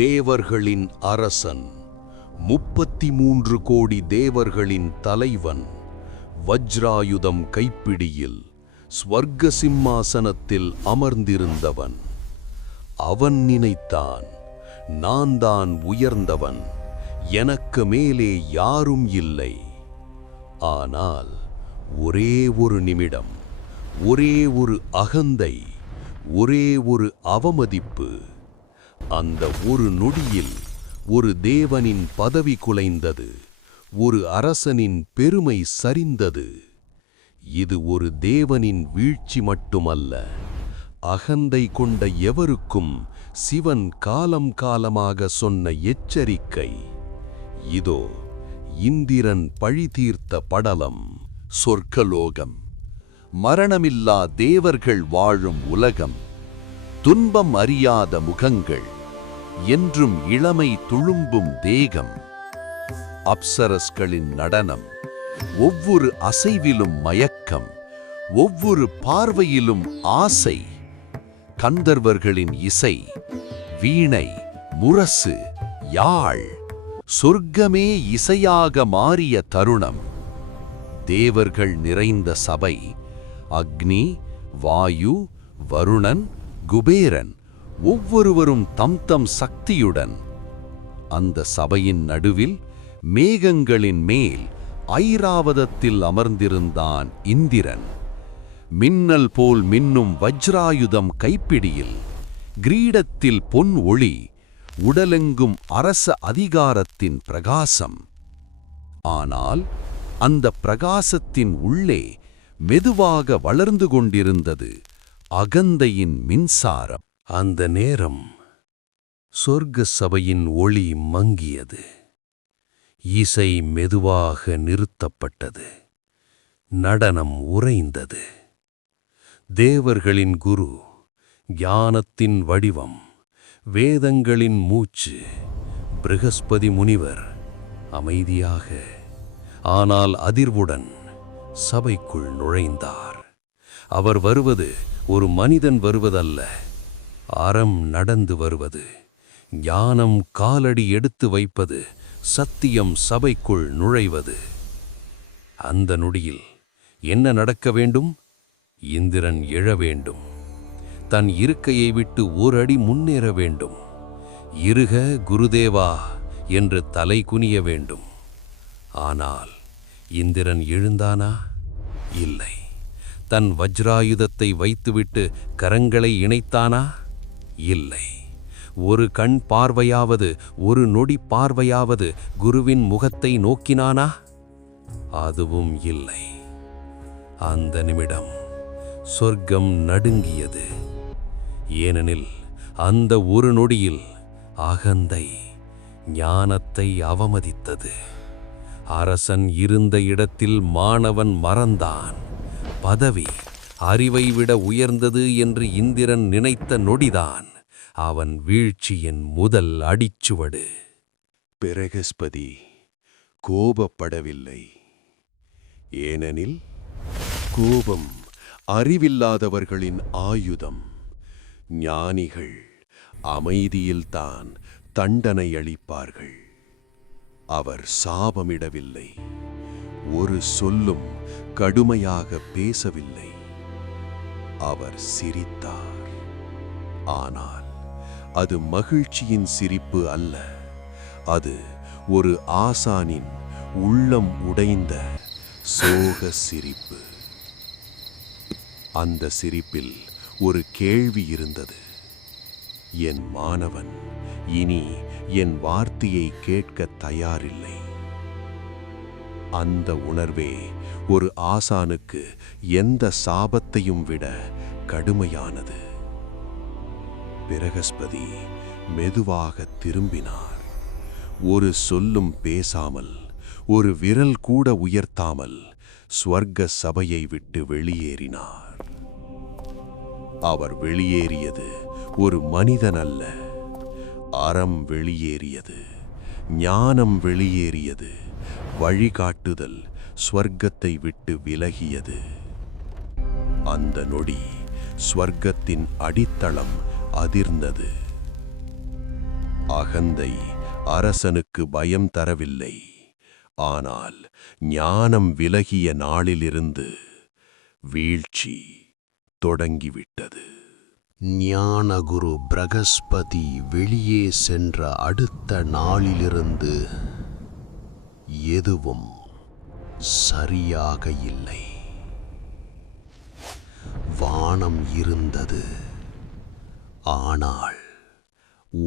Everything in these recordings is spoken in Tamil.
தேவர்களின் அரசன், 33 கோடி தேவர்களின் தலைவன், வஜ்ராயுதம் கைப்பிடியில் ஸ்வர்க்க சிம்மாசனத்தில் அமர்ந்திருந்தவன். அவன் நினைத்தான், நான் தான் உயர்ந்தவன், எனக்கு மேலே யாரும் இல்லை. ஆனால் ஒரே ஒரு நிமிடம், ஒரே ஒரு அகந்தை, ஒரே ஒரு அவமதிப்பு, அந்த ஒரு நொடியில் ஒரு தேவனின் பதவி குலைந்தது, ஒரு அரசனின் பெருமை சரிந்தது. இது ஒரு தேவனின் வீழ்ச்சி மட்டுமல்ல, அகந்தை கொண்ட எவருக்கும் சிவன் காலம் காலமாக சொன்ன எச்சரிக்கை. இதோ இந்திரன் பழி தீர்த்த படலம். சொர்க்கலோகம், மரணமில்லா தேவர்கள் வாழும் உலகம், துன்பம் அறியாத முகங்கள், என்றும் இளமை துளும்பும் தேகம். அப்சரஸ்களின் நடனம், ஒவ்வொரு அசைவிலும் மயக்கம், ஒவ்வொரு பார்வையிலும் ஆசை. கந்தர்வர்களின் இசை, வீணை, முரசு, யாழ், சொர்க்கமே இசையாக மாறிய தருணம். தேவர்கள் நிறைந்த சபை, அக்னி, வாயு, வருணன், குபேரன், ஒவ்வொருவரும் தம் தம் சக்தியுடன். அந்த சபையின் நடுவில் மேகங்களின் மேல் ஐராவதத்தில் அமர்ந்திருந்தான் இந்திரன். மின்னல் போல் மின்னும் வஜ்ராயுதம் கைப்பிடியில், கிரீடத்தில் பொன் ஒளி, உடலெங்கும் அரச அதிகாரத்தின் பிரகாசம். ஆனால் அந்த பிரகாசத்தின் உள்ளே மெதுவாக வளர்ந்து கொண்டிருந்தது அகந்தையின் மின்சாரம். அந்த நேரம் சொர்க்க சபையின் ஒளி மங்கியது. இசை மெதுவாக நிறுத்தப்பட்டது. நடனம் உறைந்தது. தேவர்களின் குரு, ஞானத்தின் வடிவம், வேதங்களின் மூச்சு, ப்ருஹஸ்பதி முனிவர் அமைதியாக, ஆனால் அதிர்வுடன் சபைக்குள் நுழைந்தார். அவர் வருவது ஒரு மனிதன் வருவதல்ல, அறம் நடந்து வருவது, ஞானம் காலடி எடுத்து வைப்பது, சத்தியம் சபைக்குள் நுழைவது. அந்த நொடியில் என்ன நடக்க வேண்டும்? இந்திரன் எழ வேண்டும். தன் இருக்கையை விட்டு ஒரு அடி முன்னேற வேண்டும். இருக குருதேவா என்று தலை குனிய வேண்டும். ஆனால் இந்திரன் எழுந்தானா? இல்லை. தன் வஜ்ராயுதத்தை வைத்துவிட்டு கரங்களை இணைத்தானா? இல்லை. ஒரு கண் பார்வையாவது, ஒரு நொடி பார்வையாவது குருவின் முகத்தை நோக்கினானா? அதுவும் இல்லை. அந்த நிமிடம் சொர்க்கம் நடுங்கியது. ஏனெனில் அந்த ஒரு நொடியில் அகந்தை ஞானத்தை அவமதித்தது. அரசன் இருந்த இடத்தில் மாணவன் மறந்தான். பதவி அறிவை விட உயர்ந்தது என்று இந்திரன் நினைத்த நொடிதான் அவன் வீழ்ச்சியின் முதல் அடிச்சுவடு. ப்ருஹஸ்பதி கோபப்படவில்லை. ஏனெனில் கோபம் அறிவில்லாதவர்களின் ஆயுதம். ஞானிகள் அமைதியில்தான் தண்டனை அளிப்பார்கள். அவர் சாபமிடவில்லை. ஒரு சொல்லும் கடுமையாக பேசவில்லை. அவர் சிரித்தார். ஆனால் அது மகிழ்ச்சியின் சிரிப்பு அல்ல. அது ஒரு ஆசானின் உள்ளம் உடைந்த சோக சிரிப்பு. அந்த சிரிப்பில் ஒரு கேள்வி இருந்தது. என் மாணவன் இனி என் வார்த்தையை கேட்க தயாரில்லை. அந்த உணர்வே ஒரு ஆசானுக்கு எந்த சாபத்தையும் விட கடுமையானது. ப்ருஹஸ்பதி மெதுவாக திரும்பினார். ஒரு சொல்லும் பேசாமல், ஒரு விரல் கூட உயர்த்தாமல் ஸ்வர்க்க சபையை விட்டு வெளியேறினார். அவர் வெளியேறியது ஒரு மனிதன் அல்ல. அறம் வெளியேறியது, ஞானம் வெளியேறியது, வழிகாட்டுதல் ஸ்வர்க்கத்தை விட்டு விலகியது. அந்த நொடி ஸ்வர்க்கத்தின் அடித்தளம் அதிர்ந்தது. அகந்தை அரசனுக்கு பயம் தரவில்லை. ஆனால் ஞானம் விலகிய நாளிலிருந்து வீழ்ச்சி தொடங்கிவிட்டது. ஞானகுரு பிரகஸ்பதி வெளியே சென்ற அடுத்த நாளிலிருந்து எதுவும் சரியாக இல்லை. வானம் இருந்தது, ஆனால்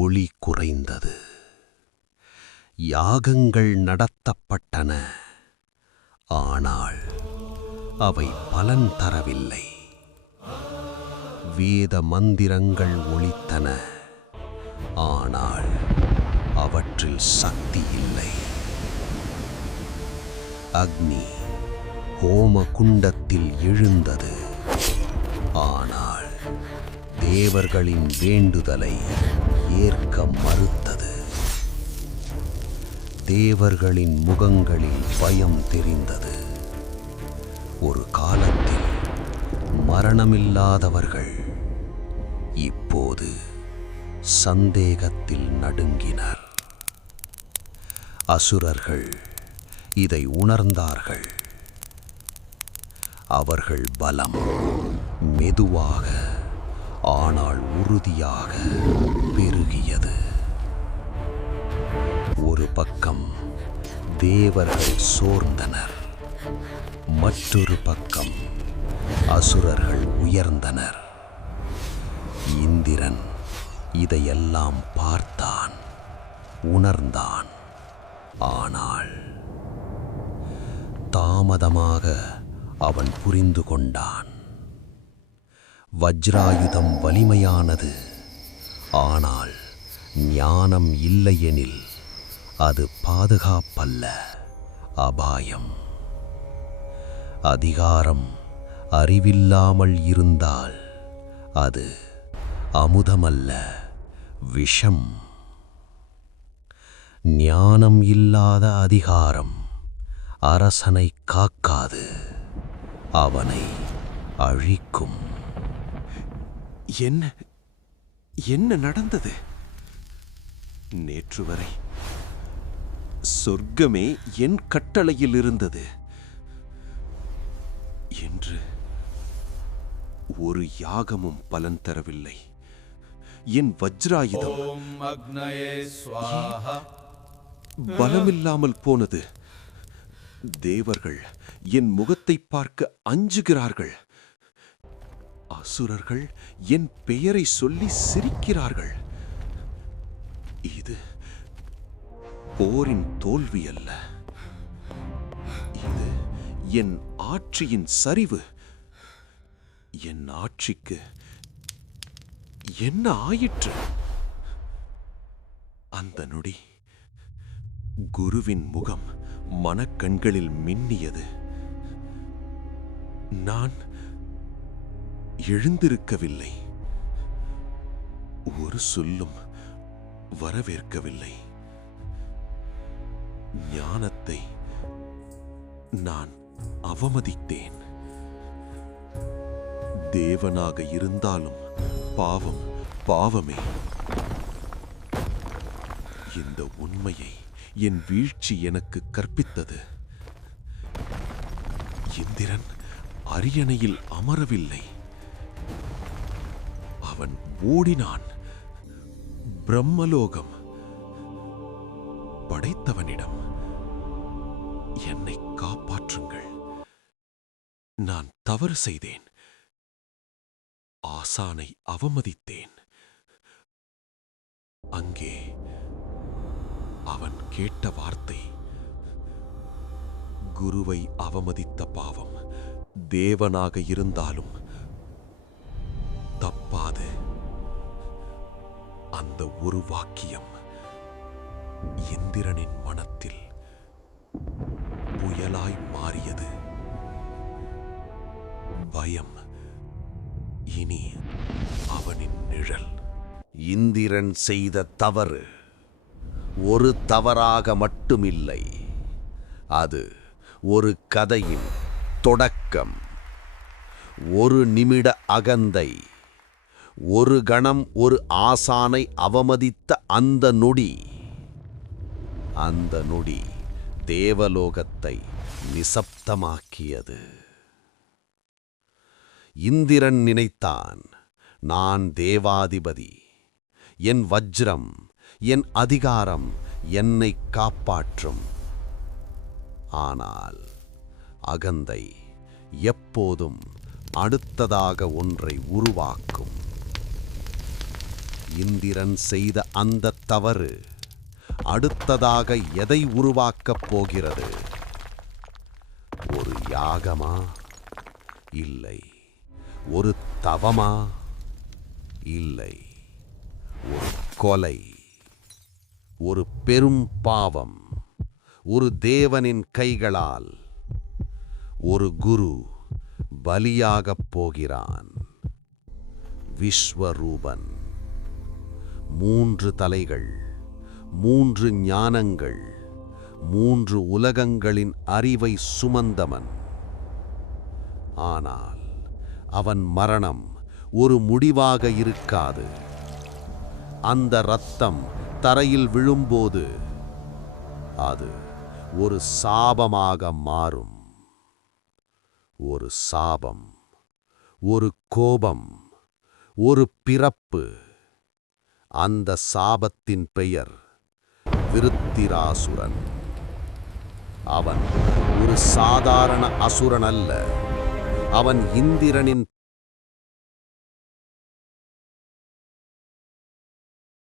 ஒளி குறைந்தது. யாகங்கள் நடத்தப்பட்டன, ஆனால் அவை பலன் தரவில்லை. வேத மந்திரங்கள் ஒலித்தன, ஆனால் அவற்றில் சக்தி இல்லை. அக்னி ஹோம குண்டத்தில் எழுந்தது, ஆனால் தேவர்களின் வேண்டுதலை ஏற்க மறுத்தது. தேவர்களின் முகங்களில் பயம் தெரிந்தது. ஒரு காலத்தில் மரணமில்லாதவர்கள் இப்போது சந்தேகத்தில் நடுங்கினர். அசுரர்கள் இதை உணர்ந்தார்கள். அவர்கள் பலம் மெதுவாக ஆனால் உறுதியாக பெருகியது. ஒரு பக்கம் தேவர்கள் சோர்ந்தனர், மற்றொரு பக்கம் அசுரர்கள் உயர்ந்தனர். இந்திரன் இதையெல்லாம் பார்த்தான், உணர்ந்தான். ஆனால் தாமதமாக அவன் புரிந்து கொண்டான். வஜ்ராயுதம் வலிமையானது, ஆனால் ஞானம் இல்லையெனில் அது பாதுகாப்பல்ல, அபாயம். அதிகாரம் அறிவில்லாமல் இருந்தால் அது அமுதமல்ல, விஷம். ஞானம் இல்லாத அதிகாரம் அரசனை காக்காது, அவனை அழிக்கும். என்ன நடந்தது? நேற்று வரை சொர்க்கமே என் கட்டளையில் இருந்தது. என்று ஒரு யாகமும் பலன் தரவில்லை. என் வஜ்ராயுதம் பலமில்லாமல் போனது. தேவர்கள் என் முகத்தை பார்க்க அஞ்சுகிறார்கள். அசுரர்கள் என் பெயரை சொல்லி சிரிக்கிறார்கள். இது போரின் தோல்வி அல்ல, இது என் ஆட்சியின் சரிவு. என் ஆட்சிக்கு என்ன ஆயிற்று? அந்த நொடி குருவின் முகம் மனக்கண்களில் மின்னியது. நான் எழுந்திருக்கவில்லை, ஒரு சொல்லும் வரவேற்கவில்லை. ஞானத்தை நான் அவமதித்தேன். தேவனாக இருந்தாலும் பாவம் பாவமே. இந்த உண்மையை என் வீழ்ச்சி எனக்கு கற்பித்தது. இந்திரன் அரியணையில் அமரவில்லை, அவன் ஓடினான். பிரம்மலோகம் படைத்தவனிடம், என்னை காப்பாற்றுங்கள், நான் தவறு செய்தேன், ஆசானை அவமதித்தேன். அங்கே அவன் கேட்ட வார்த்தை, குருவை அவமதித்த பாவம் தேவனாக இருந்தாலும் தப்பாது. அந்த ஒரு வாக்கியம் இந்திரனின் மனத்தில் புயலாய் மாறியது. பயம் இனி அவனின் நிழல். இந்திரன் செய்த தவறு ஒரு தவறாக மட்டுமில்லை, அது ஒரு கதையின் தொடக்கம். ஒரு நிமிட அகந்தை, ஒரு கணம் ஒரு ஆசானை அவமதித்த அந்த நொடி தேவலோகத்தை நிசப்தமாக்கியது. இந்திரன் நினைத்தான், நான் தேவாதிபதி, என் வஜ்ரம், என் அதிகாரம் என்னை காப்பாற்றும். ஆனால் அகந்தை எப்போதும் அடுத்ததாக ஒன்றை உருவாக்கும். இந்திரன் செய்த அந்த தவறு அடுத்ததாக எதை உருவாக்கப் போகிறது? ஒரு யாகமா? இல்லை. ஒரு தவமா? இல்லை. ஒரு கொலை, ஒரு பெரும் பாவம். ஒரு தேவனின் கைகளால் ஒரு குரு பலியாகப் போகிறான். விஸ்வரூபன். 3 தலைகள், 3 ஞானங்கள், 3 உலகங்களின் அறிவை சுமந்தவன். ஆனால் அவன் மரணம் ஒரு முடிவாக இருக்காது. அந்த இரத்தம் தரையில் விழும்போது அது ஒரு சாபமாக மாறும். ஒரு சாபம், ஒரு கோபம், ஒரு பிறப்பு. அந்த சாபத்தின் பெயர் விருத்திராசுரன். அவன் ஒரு சாதாரண அசுரன் அல்ல. அவன் இந்திரனின்